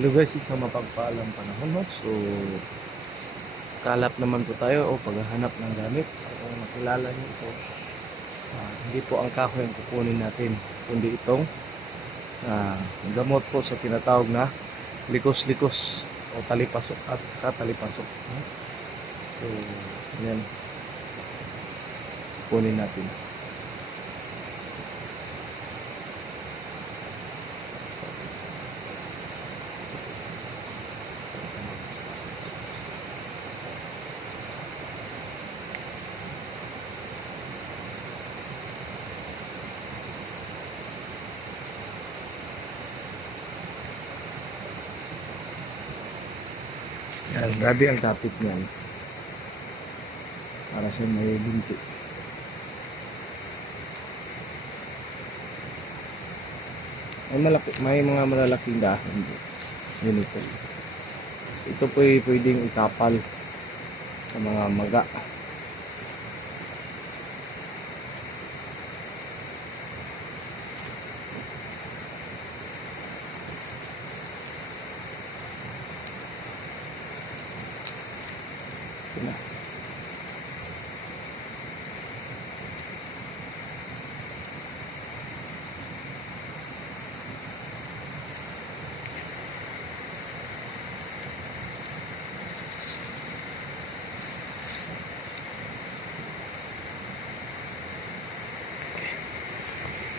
Hello guys, isang mapagpaalam panahon no? So, kalap naman po tayo o paghahanap ng gamit. Kung makilala niyo ito, ah, hindi po ang kahoy ang kukunin natin, kundi itong ah, gamot po sa tinatawag na likos-likos o talipasok at katalipasok. no? So, yan. Kunin natin. Yan, grabe ang topic niyan. Para sa may binti. May, malaki, may mga malalaking dahon din. Ganito. Ito po ay pwedeng itapal sa mga maga. Ito na.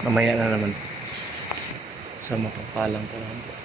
Mamaya na naman. Sa makapalang pa lang po.